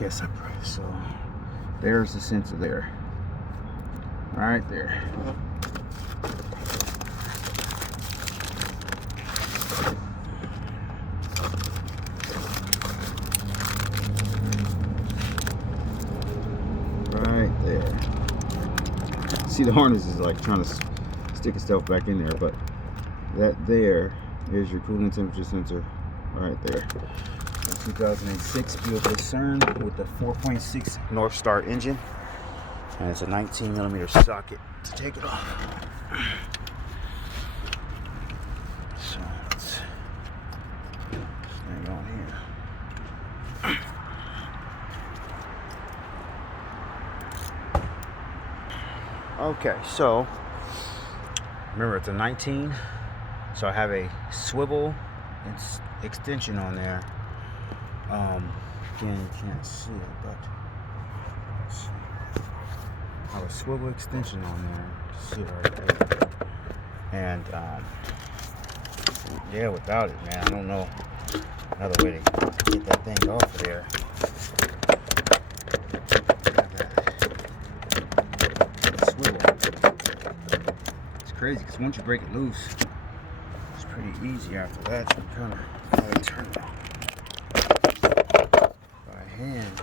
guess so there's the sensor there, right there. Right there. See, the harness is like trying to stick itself back in there, but that there is your coolant temperature sensor right there. A 2006 Buick Lucerne with the 4.6 North Star engine, and it's a 19mm socket to take it off. So let's stay on here. Okay, so remember it's a 19, so I have a swivel extension on there. Again, you can't see it, but let's see. I have a swivel extension on there. See it right there. And yeah, without it, man, I don't know another way to get that thing off of there. Crazy, because once you break it loose, it's pretty easy after that. You kind of turn it on by hand.